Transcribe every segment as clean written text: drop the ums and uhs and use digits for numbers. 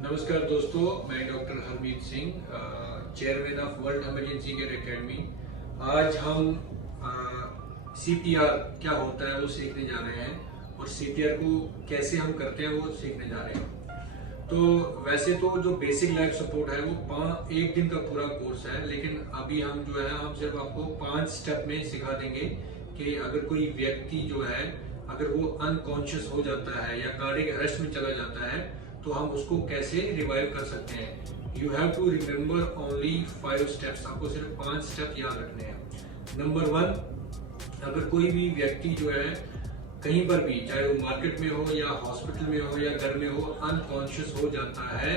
नमस्कार दोस्तों, मैं doctor Harmeet Singh, chairman of world emergency care academy. आज हम सीपीआर क्या होता है वो सीखने जा रहे हैं और सीपीआर को कैसे हम करते हैं वो सीखने जा रहे हैं। तो वैसे तो जो बेसिक लाइफ सपोर्ट है वो 1 दिन का पूरा कोर्स है, लेकिन अभी हम जो है हम सिर्फ आपको 5 स्टेप में सिखा देंगे कि अगर कोई व्यक्ति जो है अगर वो अनकॉन्शियस हो जाता है या कार्डियक अरेस्ट में चला जाता है तो हम उसको कैसे रिवाइव कर सकते हैं। You have to remember only 5 steps. आपको सिर्फ 5 स्टेप याद रखने हैं। नंबर 1, अगर कोई भी व्यक्ति जो है कहीं पर भी, चाहे वो मार्केट में हो या हॉस्पिटल में हो या घर में हो, अनकॉन्शियस हो जाता है,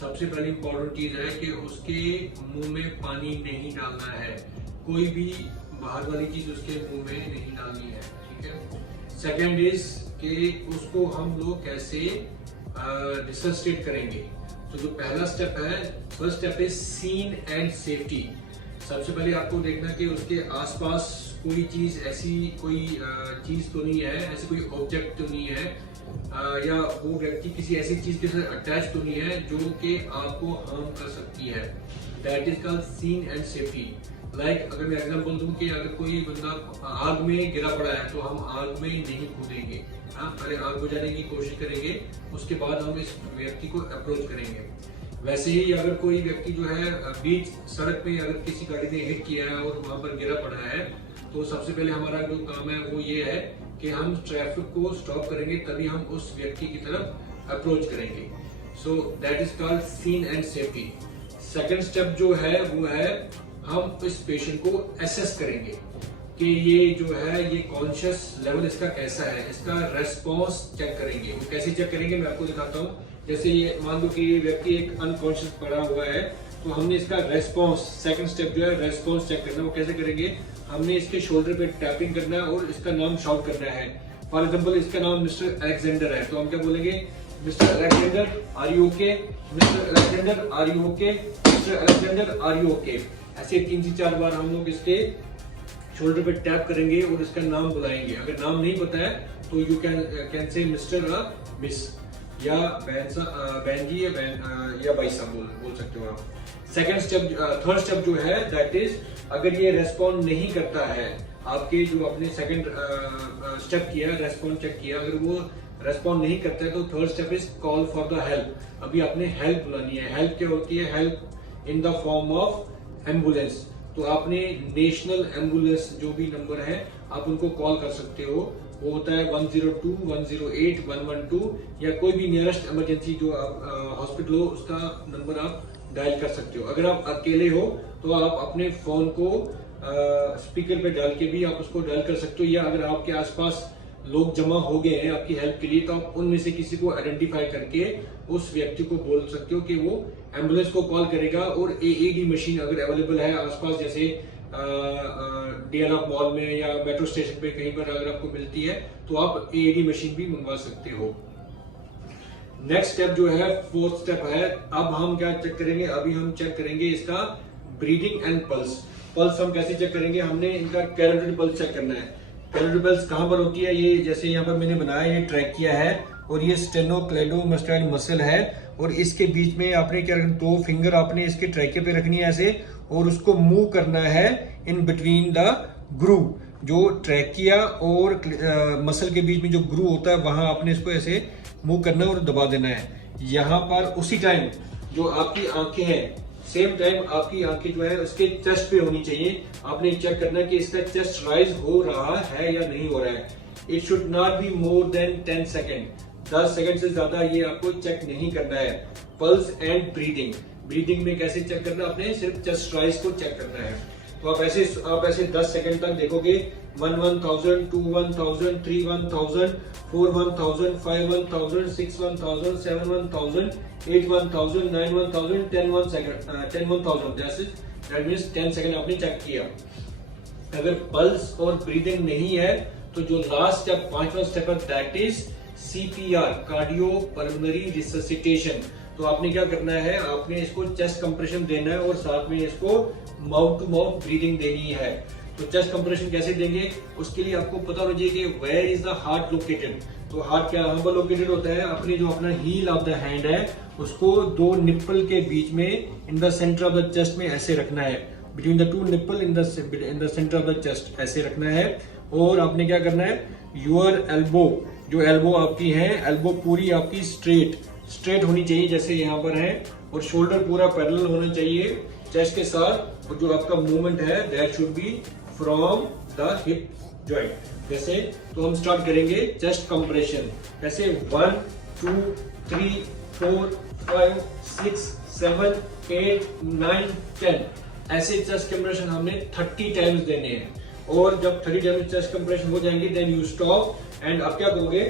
सबसे पहली इंपॉर्टेंट चीज है कि उसके मुंह में पानी नहीं डालना है। कोई भी बाहर वाली चीज उसके मुंह में नहीं डालनी है, ठीक है। सेकेंड इज कि उसको हम लोग कैसे रिसर्चेट करेंगे। तो जो पहला स्टेप है, फर्स्ट स्टेप है सीन एंड सेफ्टी। सबसे पहले आपको देखना कि उसके आसपास कोई चीज, ऐसी कोई चीज तो नहीं है, ऐसी कोई ऑब्जेक्ट तो नहीं है, या वो व्यक्ति किसी ऐसी चीज के साथ अटैच तो नहीं है जो कि आपको हार्म कर सकती है। That is called scene and safety. Like अगर मैं एग्जांपल दूं कि अगर कोई बंदा आग में गिरा पड़ा है तो हम आग में नहीं कूदेंगे। पहले आग बुझाने की कोशिश करेंगे, उसके बाद हम इस व्यक्ति को अप्रोच करेंगे। वैसे ही अगर कोई व्यक्ति जो है बीच सड़क पे अगर किसी गाड़ी ने हिट किया है और वहां पर गिरा पड़ा है, तो सबसे पहले हमारा जो काम है वो ये है कि हम ट्रैफिक को स्टॉप करेंगे, तभी हम उस व्यक्ति की तरफ अप्रोच करेंगे। So that is called scene and safety. Second step जो है वो है हम इस पेशेंट को एसेस करेंगे कि ये जो है ये कॉन्शियस लेवल इसका कैसा है, इसका रेस्पॉन्स चेक करेंगे। वो कैसे चेक करेंगे मैं आपको दिखाता हूँ। जैसे ये मान लो कि ये व्यक्ति एक अनकॉन्शियस पड़ा हुआ है, तो हमने इसका रेस्पॉन्स, सेकंड स्टेप जो है रेस्पॉन्स चेक करना है। वो कैसे करेंगे, हमने इसके शोल्डर पे टैपिंग करना है और इसका नाम शाउट करना है। फॉर एग्जाम्पल इसका नाम मिस्टर अलेक्जेंडर है, तो हम क्या बोलेंगे, mister Alexander are you okay, mister Alexander are you okay, mister Alexander are you okay. ऐसे 3 से 4 बार हम लोग इसके शोल्डर पे टैप करेंगे और इसका नाम बुलाएंगे। अगर नाम नहीं पता है तो you can say mister miss या बहन जी या भाई साहब बोल सकते हो आप। सेकंड स्टेप, थर्ड स्टेप जो है दैट इज, अगर ये रेस्पॉन्ड नहीं करता है, आपके जो आपने सेकंड स्टेप किया, रेस्पॉन्ड चेक किया, अगर वो रेस्पॉन्ड नहीं करता है तो third step is call for the help. अभी आपने हेल्प बुलानी है। हेल्प क्या होती है, help in the form of ambulance. तो आपने नेशनल एम्बुलेंस जो भी नंबर है आप उनको कॉल कर सकते हो। वो होता है 102, 108, 112 या कोई भी नियरेस्ट इमरजेंसी जो हॉस्पिटल हो उसका नंबर आप डायल कर सकते हो। अगर आप अकेले हो तो आप अपने फोन को स्पीकर पे डाल के भी आप उसको डायल कर सकते हो, या अगर आपके आसपास लोग जमा हो गए हैं आपकी हेल्प के लिए तो आप उनमें से किसी को आइडेंटिफाई करके उस व्यक्ति को बोल सकते हो कि वो एम्बुलेंस को कॉल करेगा। और एएडी मशीन अगर अवेलेबल है आसपास, जैसे डीएलएफ मॉल में या मेट्रो स्टेशन पे कहीं पर अगर आपको मिलती है तो आप एएडी मशीन भी मंगवा सकते हो। नेक्स्ट स्टेप जो है, फोर्थ स्टेप है, अब हम क्या चेक करेंगे, अभी हम चेक करेंगे इसका ब्रीदिंग एंड पल्स। पल्स हम कैसे चेक करेंगे, हमने इनका कैरोटिड पल्स चेक करना है। कैरोटिड पल्स कहाँ पर होती है, ये जैसे यहाँ पर मैंने बनाया, ये ट्रैक किया है और ये स्टेनोक्लेडोमास्टाइल मसल है, और इसके बीच में आपने क्या, 2 फिंगर आपने इसके ट्रैके पे रखनी है ऐसे, और उसको मूव करना है इन बिटवीन द ग्रूव। जो ट्रैकिया और मसल के बीच में जो ग्रूव होता है वहां आपने इसको ऐसे मूव करना है और दबा देना है। यहाँ पर उसी टाइम जो आपकी आंखें हैं, सेम टाइम आपकी आंखें जो है उसके चेस्ट पे होनी चाहिए। आपने चेक करना है कि इसका चेस्ट राइज हो रहा है या नहीं हो रहा है। It should not be more than 10 second. 10 second से ज्यादा ये आपको चेक नहीं करना है। पल्स एंड ब्रीदिंग, ब्रीदिंग में कैसे चेक करना है, आपने सिर्फ चेस्ट राइज को चेक करना है। तो आप ऐसे 10 सेकंड तक देखोगे। 1 1000, 2 1000, 3 1000, 4 1000, 5 1000, 6 1000, 7 1000, 8 1000, 9 1000, 10 1000। दैट मींस 10 सेकंड आपने चेक किया। अगर पल्स और ब्रीदिंग नहीं है तो जो लास्ट स्टेप, 5वां स्टेप है, that is CPR, cardio pulmonary resuscitation. तो आपने क्या करना है, आपने इसको चेस्ट कंप्रेशन देना है और साथ में इसको माउथ टू माउथ ब्रीदिंग देनी है। तो चेस्ट कंप्रेशन कैसे देंगे, उसके लिए आपको पता होना चाहिए कि where is the heart located. तो हार्ट क्या यहाँ पर लोकेटेड होता है, अपने जो अपना हील ऑफ द हैंड है उसको दो निप्पल के बीच में in the centre of the chest में ऐसे रखना है, between the two nipple in the centre of the chest ऐसे रखना है। और आपने क्या करना है, योर एल्बो, जो एल्बो आपकी है, एल्बो पूरी आपकी स्ट्रेट होनी चाहिए जैसे यहाँ पर है, और शोल्डर पूरा पैरेलल होना चाहिए चेस्ट के साथ। और जो आपका मूवमेंट है that should be from the hip joint जैसे। तो हम स्टार्ट करेंगे चेस्ट कंप्रेशन कैसे, 1 2 3 4 5 6 7 8 9 10 ऐसे चेस्ट कंप्रेशन हमने 30 टाइम्स देने हैं। और जब 30 टाइम्स चेस्ट कंप्रेशन हो जाएंगे देन यू स्टॉप एंड अब क्या करोगे,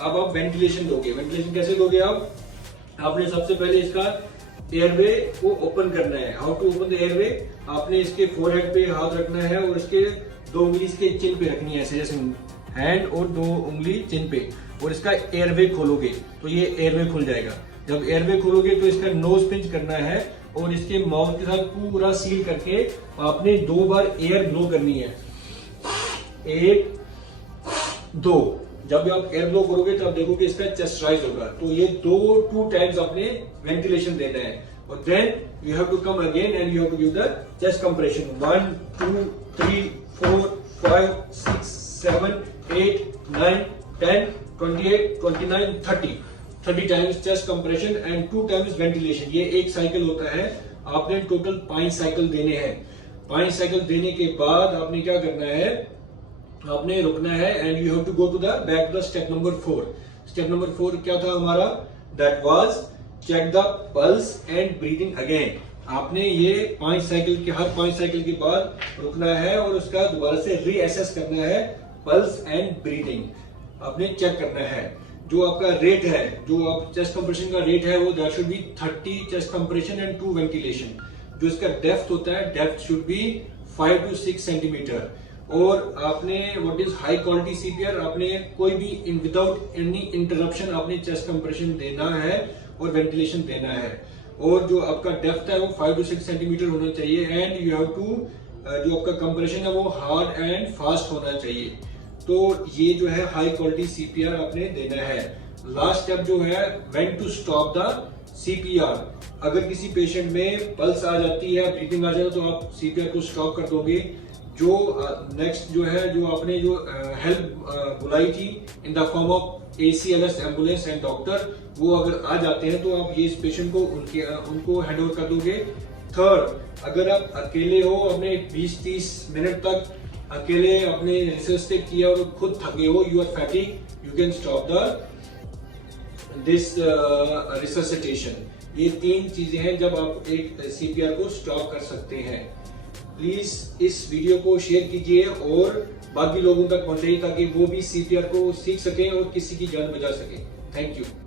अब आप वेंटिलेशन दोगे। वेंटिलेशन कैसे दोगे आप, आपने सबसे पहले इसका एयरवे को ओपन करना है। How to open the airway, आपने इसके फोरहेड पे हाथ रखना है और इसके 2 उंगली इसके चिन पे रखनी है ऐसे, जैसे हैंड और 2 उंगली चिन पे, और इसका एयरवे खोलोगे तो ये एयरवे खुल जाएगा। जब एयरवे खोलोगे तो इसका नोज पिंच करना है और इसके माउथ के साथ पूरा सील करके आपने 2 बार एयर ब्लो करनी है, 1 2। जब आप एयर ब्लो करोगे तब देखोगे इसका चेस्ट राइज होगा। तो ये 2 टाइम्स आपने वेंटिलेशन देना है और then you have to come again and you have to give the chest compression 1 2 3 4 5 6 7 8 9 10 28 29 30 times chest compression and 2 times ventilation. ये एक साइकिल होता है, आपने टोटल 5 साइकिल देने हैं। 5 साइकिल देने के बाद आपने क्या करना है, आपने रुकना है and you have to go to the back to the step number 4। Step number 4 क्या था हमारा, that was check the pulse and breathing again. आपने ये 5 साइकिल के हर 5 साइकिल के बाद रुकना है और उसका दोबारा से रीअसेस करना है, पल्स एंड ब्रीदिंग आपने चेक करना है। जो आपका रेट है, जो आप चेस्ट कंप्रेशन का रेट है वो that should be 30 chest compression and 2 ventilation. जो इसका डेप्थ होता है, depth should be 5 to 6 centimetre. और आपने what is high quality CPR, आपने कोई भी विदाउट एनी इंटरप्शन आपने चेस्ट कंप्रेशन देना है और वेंटिलेशन देना है। और जो आपका डेप्थ है वो 5 to 6 सेंटीमीटर होना चाहिए एंड यू हैव टू, जो आपका कंप्रेशन है वो हार्ड एंड फास्ट होना चाहिए। तो ये जो है हाई क्वालिटी सीपीआर आपने देना है। लास्ट स्टेप जो है when to stop the CPR. अगर किसी पेशेंट में पल्स आ जाती है, ब्रीथिंग आ जाए तो आप सीपीआर को स्टॉप कर दोगे। जो नेक्स्ट जो है, जो आपने जो हेल्प बुलाई थी in the form of ACLS ambulance and doctor, वो अगर आ जाते हैं तो आप ये इस पेशेंट को उनको हैंड ओवर कर दोगे। थर्ड, अगर आप अकेले हो, अपने 20-30 मिनट तक अकेले अपने रिसर्च किया और खुद थके हो, you are fatigue, you can stop this resuscitation. ये 3 चीजें हैं जब आप एक सीपीआर को स्टॉप कर सकते हैं। प्लीज इस वीडियो को शेयर कीजिए और बाकी लोगों तक पहुंचाइए ताकि वो भी सीपीआर को सीख सकें और किसी की जान बचा सकें। Thank you.